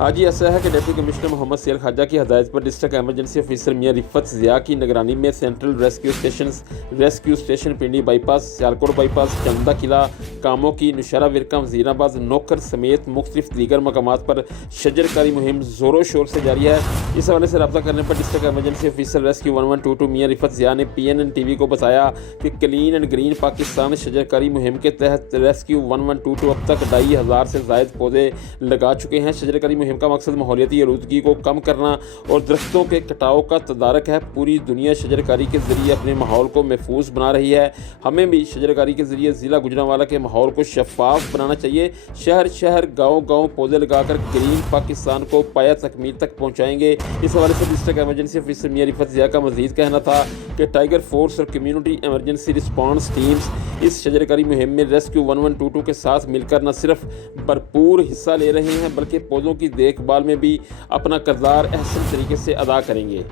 آج یہ ایسا ہے کہ ڈپٹی کمشنر محمد سیال خواجہ کی ہدایت پر ڈسٹرکٹ ایمرجنسی آفیسر میاں رفت ضیاء کی نگرانی میں central rescue station Pindi bypass, Sialkot bypass, Chanda Qila, کاموں کی، نوشہرہ ورکہ، وزیر آباد، نوکر سمیت مختلف دیگر مقامات پر شجر کاری مہم زور و شور سے جاری ہے۔ اس حوالے سے رابطہ کرنے پر ڈسٹرکٹ ایمرجنسی آفیسر ریسکیو 1122 میاں رفت ضیاء نے PNN TV کو بتایا کہ کلین اینڈ گرین پاکستان شجر کاری مہم کے تحت ریسکیو 1122 اب تک 2500 سے زائد پودے لگا چکے ہیں۔ شجر کاری مہم کا مقصد ماحولیاتی آلودگی کو کم کرنا اور درختوں کے کٹاؤ کا تدارک ہے۔ پوری دنیا شجر کاری کے ذریعے اپنے ماحول کو محفوظ بنا رہی ہے، ہمیں بھی شجر کاری کے ذریعے ضلع گوجرانوالہ کے ماحول کو شفاف بنانا چاہیے۔ شہر شہر، گاؤں گاؤں پودے لگا کر گرین پاکستان کو پایہ تکمیل تک پہنچائیں گے۔ اس حوالے سے ڈسٹرکٹ ایمرجنسی آفیسر میاں رفت ضیاء کا مزید کہنا تھا کہ ٹائیگر فورس اور کمیونٹی ایمرجنسی رسپانس ٹیمز اس شجر کاری مہم میں ریسکیو 1122 کے ساتھ مل کر نہ صرف بھرپور حصہ لے رہے ہیں بلکہ پودوں کی دیکھ بھال میں بھی اپنا کردار احسن طریقے سے ادا کریں گے۔